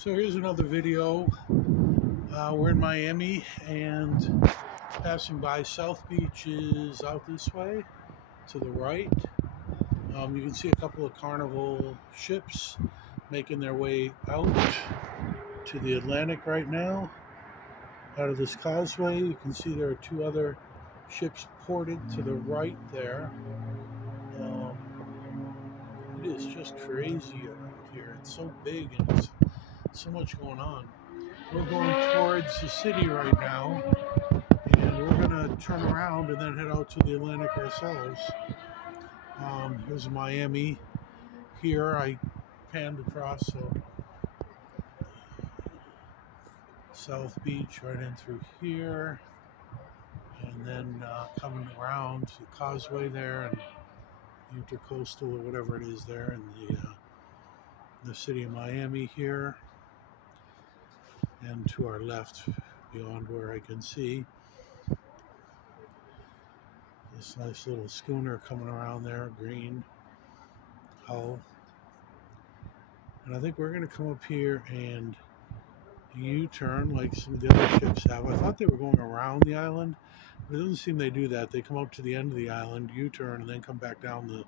So here's another video. We're in Miami and passing by South Beach is out this way to the right. You can see a couple of Carnival ships making their way out to the Atlantic right now. Out of this causeway, you can see there are two other ships ported to the right there. It is just crazy around here. It's so big and there's so much going on. We're going towards the city right now, and we're going to turn around and then head out to the Atlantic ourselves. Here's Miami. Here I panned across South Beach right in through here, and then coming around the causeway there and Intercoastal or whatever it is there, and the city of Miami here, and to our left beyond where I can see this nice little schooner coming around there, green hull. And I think we're going to come up here and U-turn like some of the other ships have. I thought they were going around the island, but it doesn't seem they do that. They come up to the end of the island, U-turn, and then come back down the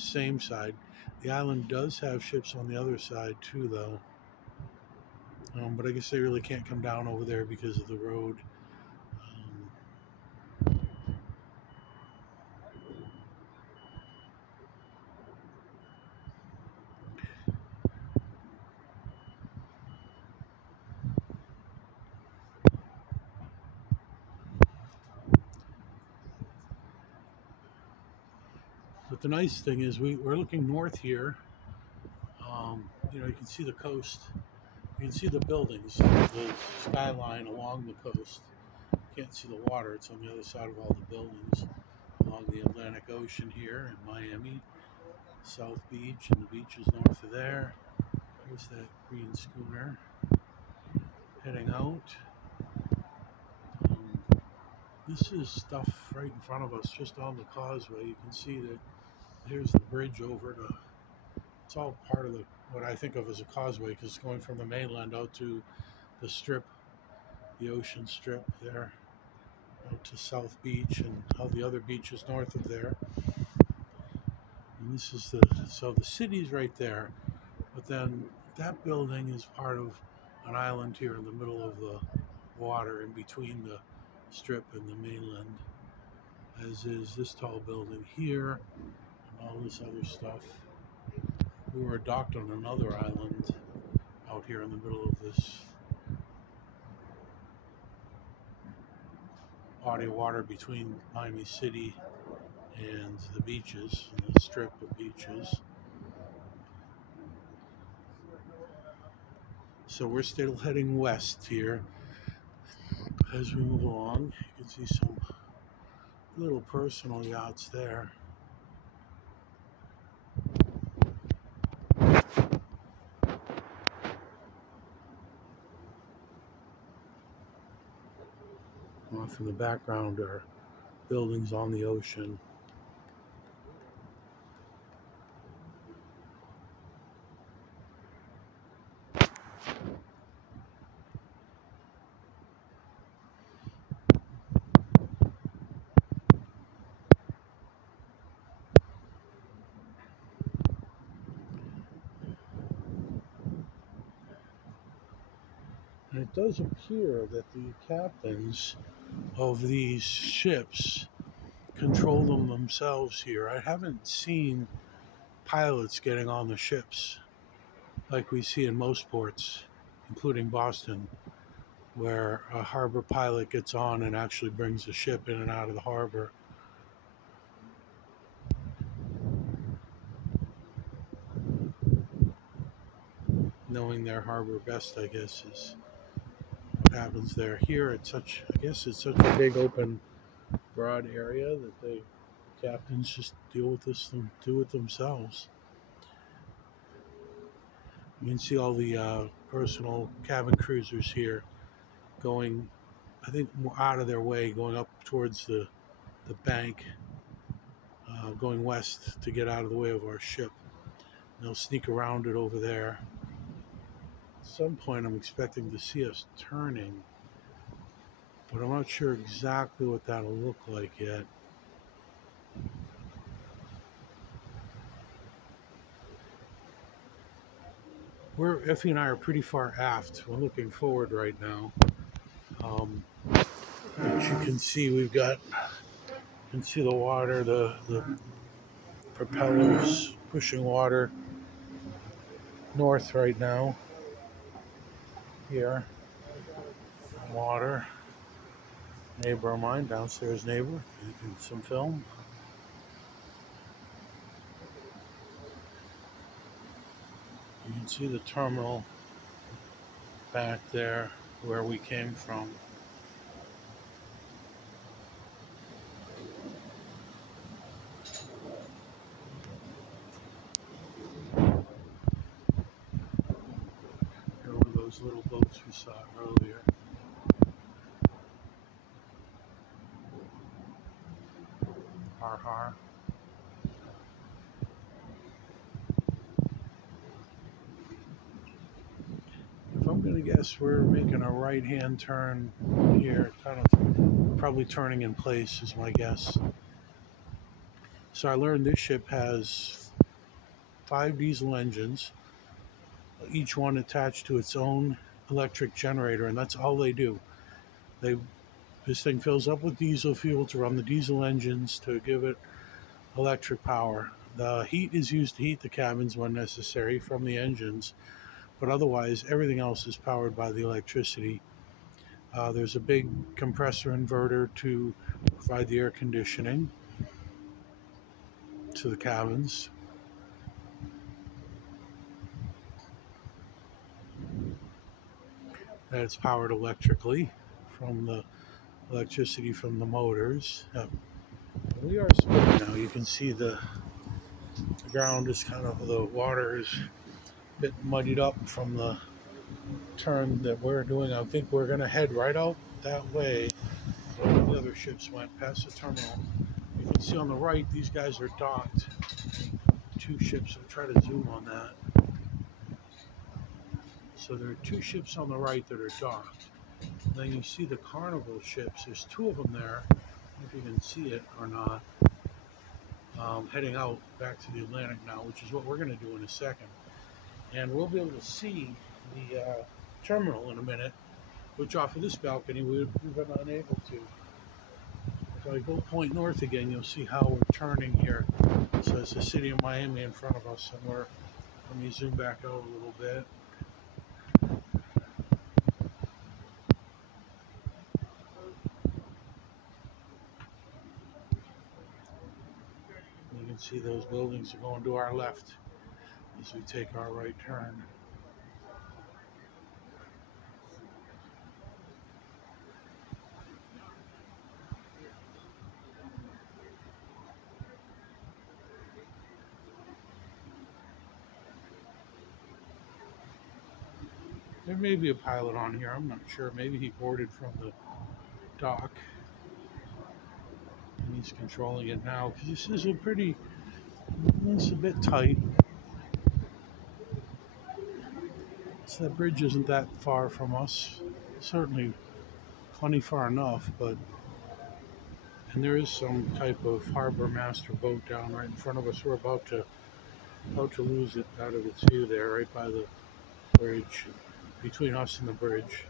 same side. The island does have ships on the other side too, though. But I guess they really can't come down over there because of the road. But the nice thing is we're looking north here. You can see the coast. You can see the buildings, the skyline along the coast. You can't see the water. It's on the other side of all the buildings along the Atlantic Ocean here in Miami. South Beach, and the beach is north of there. There's that green schooner heading out. This is stuff right in front of us, just on the causeway. You can see that here's the bridge over to, it's all part of what I think of as a causeway, because it's going from the mainland out to the strip, the ocean strip there, out to South Beach and all the other beaches north of there. And this is so the city's right there, but then that building is part of an island here in the middle of the water in between the strip and the mainland, as is this tall building here and all this other stuff. We were docked on another island out here in the middle of this body of water between Miami City and the beaches, and the strip of beaches. So we're still heading west here as we move along. You can see some little personal yachts there. Off in the background are buildings on the ocean. And it does appear that the captains of these ships control them themselves here. I haven't seen pilots getting on the ships like we see in most ports, including Boston, where a harbor pilot gets on and actually brings the ship in and out of the harbor. Knowing their harbor best, I guess, is what happens there. Here, it's such a big, open, broad area that the captains just do it themselves. You can see all the personal cabin cruisers here going, I think, more out of their way, going up towards the bank, going west to get out of the way of our ship. And they'll sneak around it over there. some point I'm expecting to see us turning, but I'm not sure exactly what that'll look like yet. Effie and I are pretty far aft. We're looking forward right now. As you can see, you can see the water, the propellers pushing water north right now. Here, water. Neighbor of mine, downstairs neighbor, taking some film. You can see the terminal back there where we came from. Here were those little boats we saw earlier. Har har. If I'm going to guess, we're making a right-hand turn here, kind of probably turning in place is my guess. So I learned this ship has 5 diesel engines, each one attached to its own electric generator, and that's all they do. This thing fills up with diesel fuel to run the diesel engines to give it electric power. The heat is used to heat the cabins when necessary from the engines, but otherwise everything else is powered by the electricity. There's a big compressor inverter to provide the air conditioning to the cabins. That's powered electrically from the electricity from the motors. We are spinning now. You can see the ground is kind of, the water is a bit muddied up from the turn that we're doing. I think we're going to head right out that way. The other ships went past the terminal. You can see on the right, these guys are docked. 2 ships. I'll try to zoom on that. So there are 2 ships on the right that are docked. And then you see the Carnival ships. There's 2 of them there. I don't know if you can see it or not. Heading out back to the Atlantic now, which is what we're going to do in a second. And we'll be able to see the terminal in a minute, which off of this balcony we've been unable to. If I go point north again, you'll see how we're turning here. So it's the city of Miami in front of us, and let me zoom back out a little bit. You can see those buildings are going to our left as we take our right turn. There may be a pilot on here, I'm not sure. Maybe he boarded from the dock and he's controlling it now, because this is it's a bit tight. So that bridge isn't that far from us. Certainly plenty far enough, and there is some type of harbor master boat down right in front of us. We're about to lose it out of its view there, right by the bridge, between us and the bridge.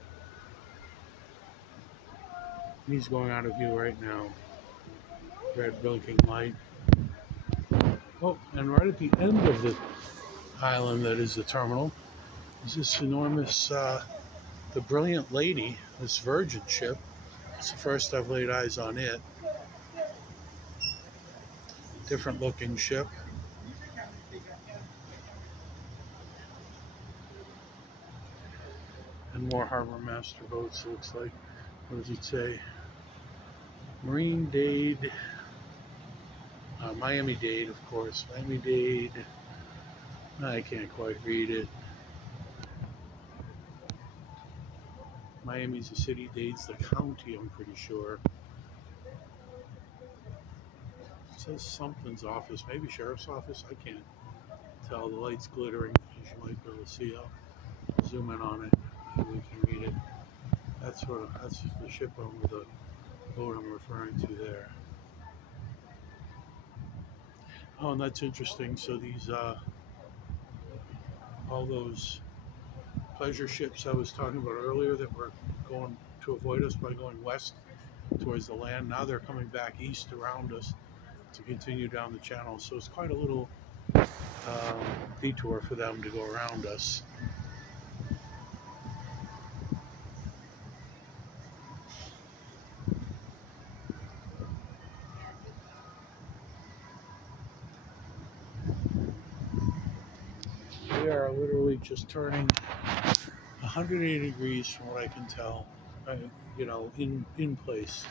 He's going out of view right now. Red blinking light. Oh, and right at the end of the island that is the terminal is this enormous, the Brilliant Lady, this Virgin ship. It's the first I've laid eyes on it. Different looking ship. And more harbor master boats, it looks like. What does it say? Marine-Dade, Miami-Dade, of course. Miami-Dade. I can't quite read it. Miami's the city, Dade's the county, I'm pretty sure. It says something's office, maybe sheriff's office, I can't tell. The light's glittering, as you might be able to see zoom in on it and we can read it. That's the ship over the boat I'm referring to there. Oh, and that's interesting. So these all those pleasure ships I was talking about earlier that were going to avoid us by going west towards the land, now they're coming back east around us to continue down the channel. So it's quite a little detour for them to go around us. We are literally just turning 180 degrees from what I can tell, in place.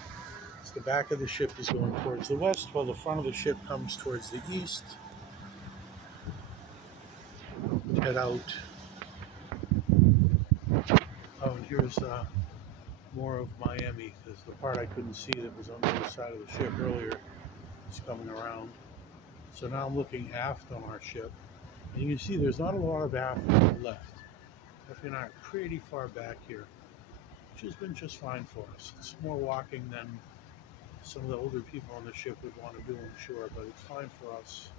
So the back of the ship is going towards the west, while the front of the ship comes towards the east. Head out. Oh, and here's more of Miami, because the part I couldn't see that was on the other side of the ship earlier is coming around. So now I'm looking aft on our ship, and you can see there's not a lot of aft left. Effie and I are pretty far back here, which has been just fine for us. It's more walking than some of the older people on the ship would want to do, I'm sure, but it's fine for us.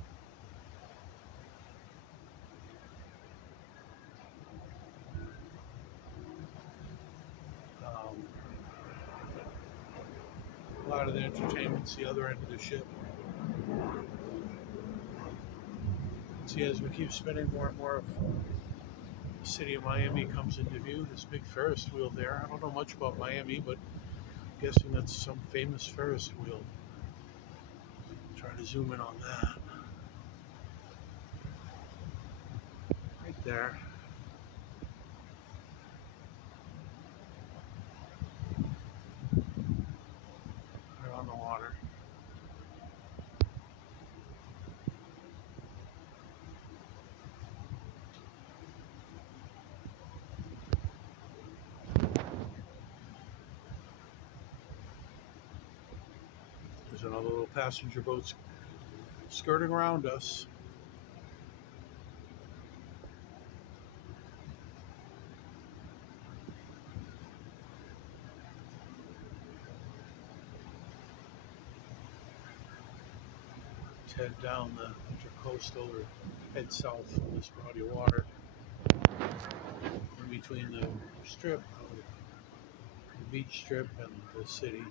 A lot of the entertainment's the other end of the ship. See, as we keep spinning, more and more of the city of Miami comes into view. This big Ferris wheel there. I don't know much about Miami, but I'm guessing that's some famous Ferris wheel. Try to zoom in on that. Right there. Right on the water. There's another little passenger boat skirting around us. Head down the intercoastal or head south from this body of water in between the strip, the beach strip, and the city.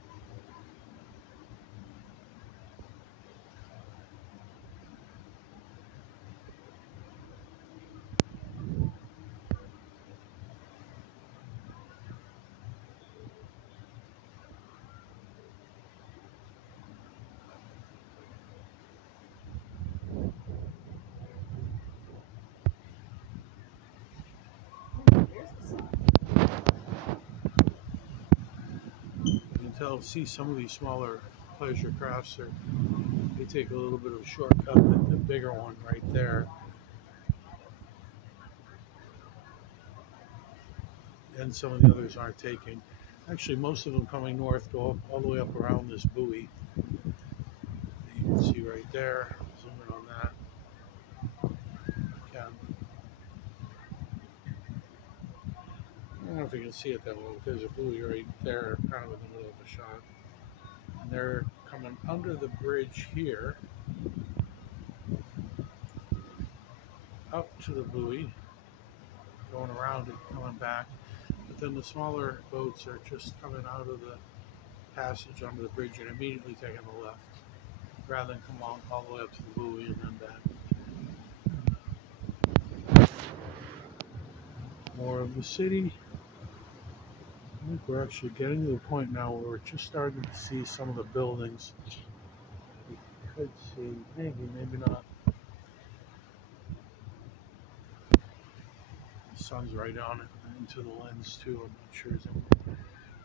See some of these smaller pleasure crafts they take a little bit of a shortcut than the bigger one right there, and some of the others aren't taking. Actually, most of them coming north go up, all the way up around this buoy that you can see right there. Zoom in on that. I don't know if you can see it that well, but there's a buoy right there, kind of in the middle of the shot. And they're coming under the bridge here, up to the buoy, going around it, coming back. But then the smaller boats are just coming out of the passage under the bridge and immediately taking the left, rather than come on all the way up to the buoy and then back. More of the city. I think we're actually getting to the point now where we're just starting to see some of the buildings. We could see, maybe not. The sun's right on it, into the lens too, I'm not sure.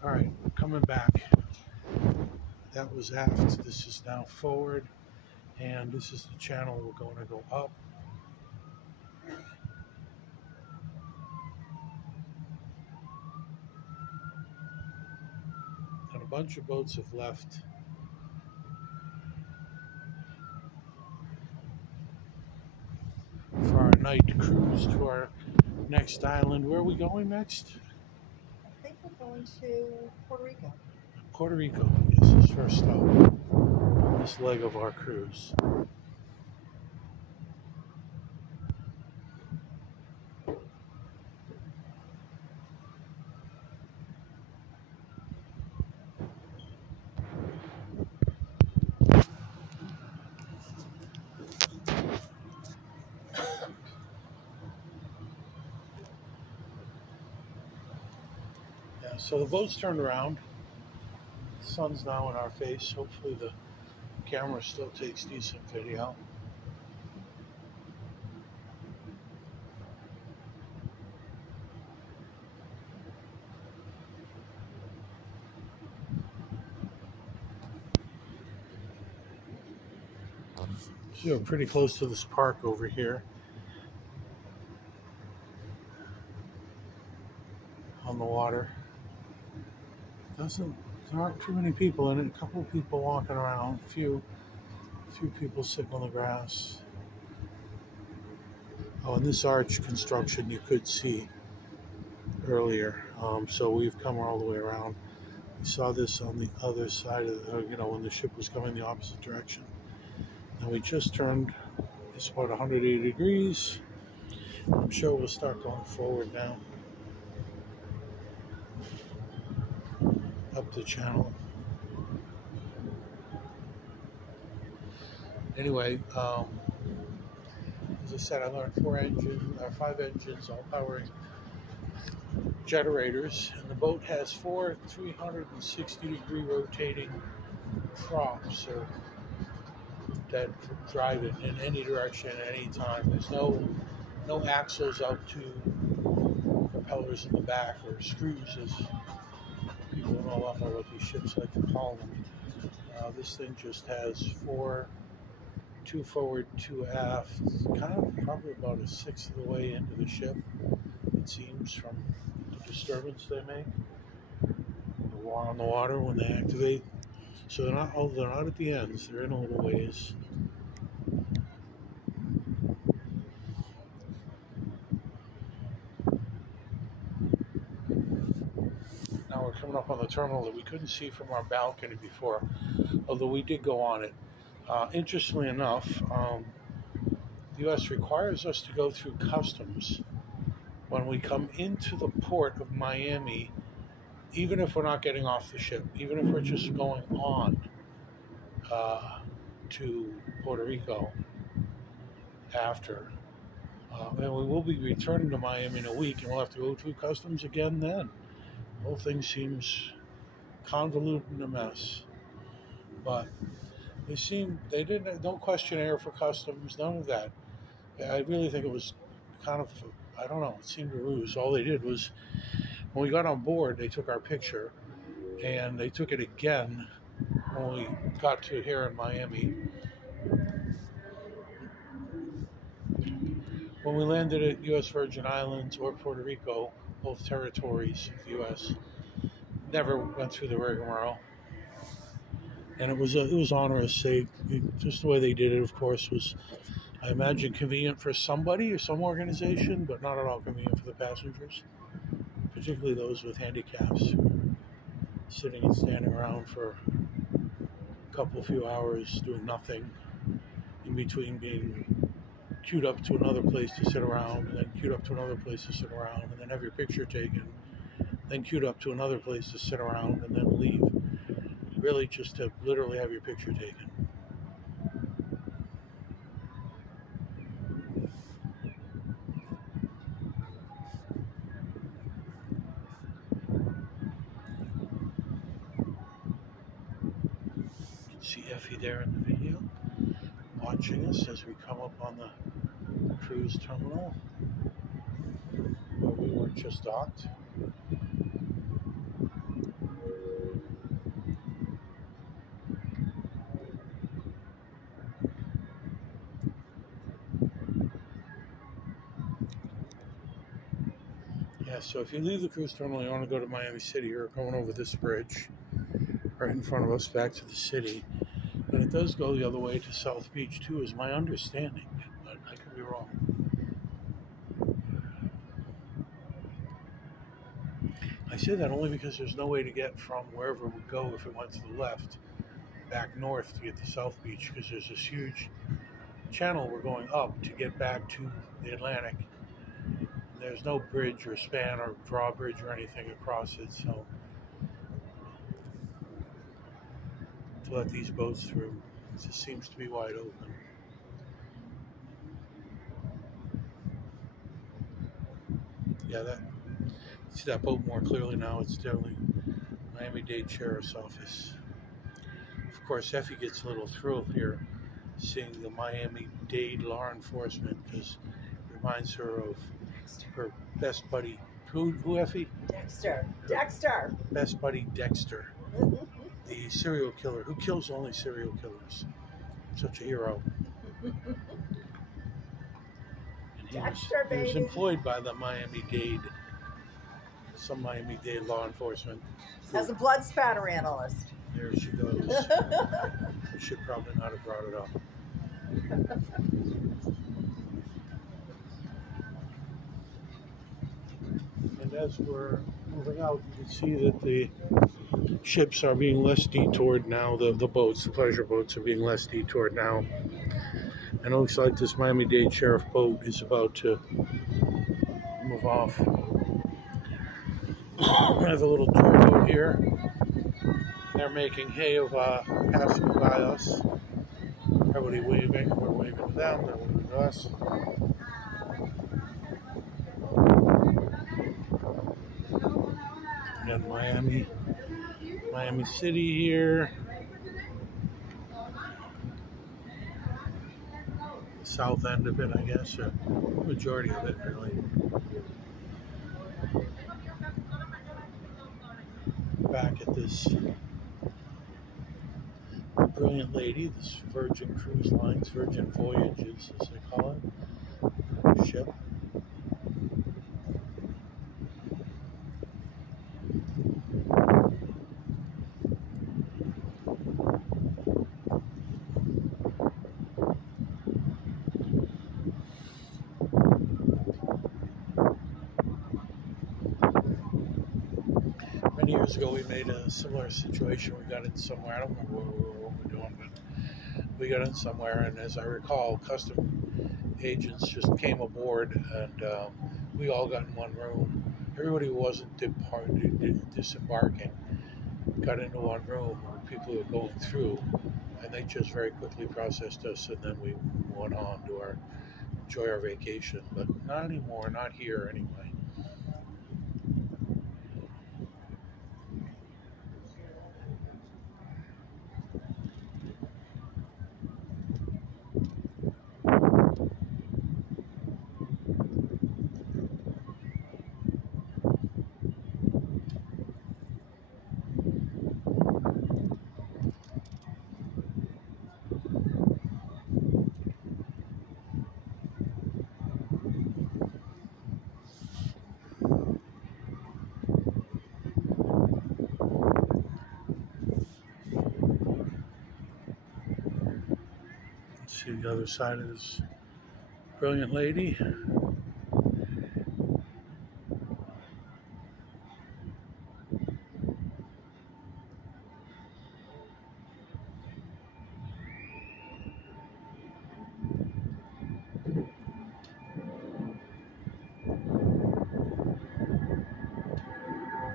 Alright, coming back. That was aft, this is now forward, and this is the channel we're going to go up. And a bunch of boats have left. For our night cruise to our next island. Where are we going next? I think we're going to Puerto Rico. Puerto Rico, I guess, is first stop on this leg of our cruise. Yeah, so the boat's turned around. The sun's now in our face. Hopefully the camera still takes decent video. So we're pretty close to this park over here on the water. There aren't too many people in it. A couple of people walking around. A few people sitting on the grass. Oh, and this arch construction you could see earlier. So we've come all the way around. We saw this on the other side of when the ship was coming the opposite direction. And we just turned, it's about 180 degrees. I'm sure we'll start going forward now. Up the channel. Anyway, as I said, I learned 5 engines, all powering generators, and the boat has 4 360-degree rotating props that drive it in any direction at any time. There's no axles out to propellers in the back, or screws, as people know a lot more what these ships like to call them. This thing just has 4, 2 forward, 2 aft, kind of probably about a sixth of the way into the ship, it seems, from the disturbance they make. The war on the water when they activate. So they're not at the ends, they're in a little ways. Now we're coming up on the terminal that we couldn't see from our balcony before, although we did go on it. Interestingly enough, the U.S. requires us to go through customs when we come into the port of Miami, even if we're not getting off the ship, even if we're just going on to Puerto Rico after. And we will be returning to Miami in a week, and we'll have to go through customs again then. The whole thing seems convoluted and a mess. But they no questionnaire for customs, none of that. I really think it was kind of, I don't know, it seemed a ruse. All they did was, when we got on board, they took our picture, and they took it again when we got to here in Miami. When we landed at U.S. Virgin Islands or Puerto Rico, both territories of the U.S., never went through the rigmarole. And it was onerous. Just the way they did it, of course, was, I imagine, convenient for somebody or some organization, but not at all convenient for the passengers, particularly those with handicaps who are sitting and standing around for a few hours doing nothing, in between being queued up to another place to sit around, and then queued up to another place to sit around, and then have your picture taken, then queued up to another place to sit around, and then leave. Really just to literally have your picture taken. You can see Effie there in the video, watching us as we come up on the cruise terminal, where we were just docked. Yeah, so if you leave the cruise terminal, you want to go to Miami City, you're going over this bridge right in front of us back to the city. And it does go the other way to South Beach too, is my understanding, but I could be wrong. I say that only because there's no way to get from wherever we go if it went to the left back north to get to South Beach, because there's this huge channel we're going up to get back to the Atlantic. And there's no bridge or span or drawbridge or anything across it, so to let these boats through, it just seems to be wide open. Yeah, see that boat more clearly now. It's definitely Miami-Dade Sheriff's Office. Of course, Effie gets a little thrill here seeing the Miami-Dade law enforcement, because it reminds her of her best buddy. Who Effie? Dexter. Dexter. Best buddy Dexter, the serial killer who kills only serial killers. Such a hero. And Dexter, he was baby. employed by the Miami-Dade, some Miami-Dade law enforcement. As a blood spatter analyst. There she goes. I should probably not have brought it up. And as we're moving out, you can see that the ships are being less detoured now. The boats, the pleasure boats, are being less detoured now. And it looks like this Miami-Dade Sheriff boat is about to move off. I have a little tour boat here. They're making hay of passing by us. Everybody waving. We're waving to them. They're waving to us. And Miami City here. The south end of it, I guess, or the majority of it, really. Back at this Brilliant Lady, this Virgin Cruise Lines, Virgin Voyages, as they call it, ship. Many years ago, we made a similar situation. We got in somewhere. I don't remember what we were doing, but we got in somewhere. And as I recall, custom agents just came aboard, and we all got in one room. Everybody who wasn't disembarking got into one room with people who were going through, and they just very quickly processed us, and then we went on to enjoy our vacation. But not anymore. Not here, anyway. See the other side of this Brilliant Lady.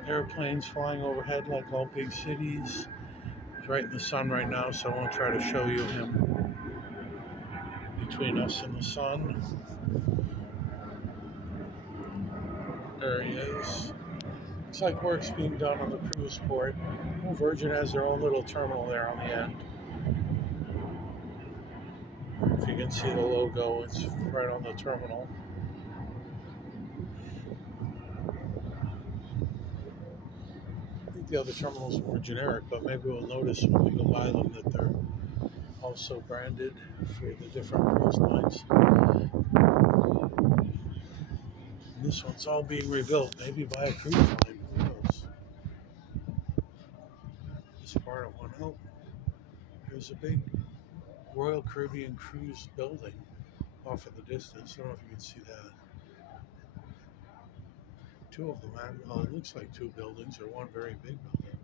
Airplanes flying overhead like all big cities. He's right in the sun right now, so I won't try to show you him between us and the sun. There he is. Looks like work's being done on the cruise port. Virgin has their own little terminal there on the end. If you can see the logo, it's right on the terminal. I think the other terminals are more generic, but maybe we'll notice when we go by them that they're also branded for the different cruise lines. And this one's all being rebuilt, maybe by a cruise line, who knows? This part of one. Oh, there's a big Royal Caribbean cruise building off in the distance. I don't know if you can see that. two of them. Well, it looks like two buildings or one very big building.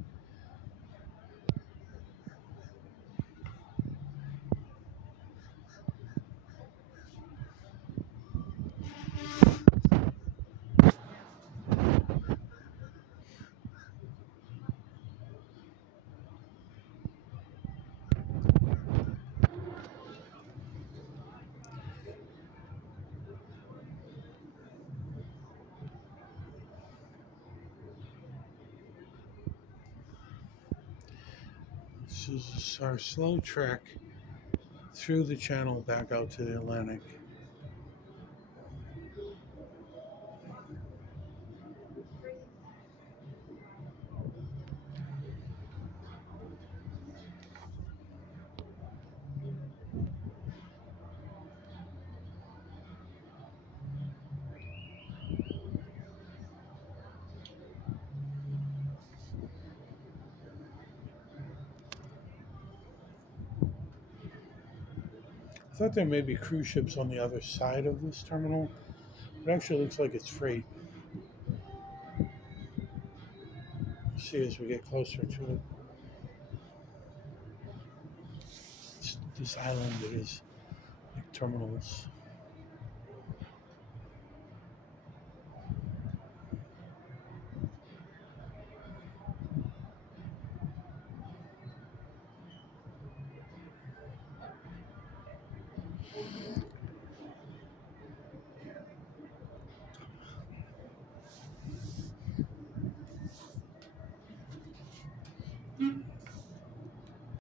This is our slow trek through the channel back out to the Atlantic. I thought there may be cruise ships on the other side of this terminal. It actually looks like it's freight. We'll see as we get closer to it. It's this island that is like terminals.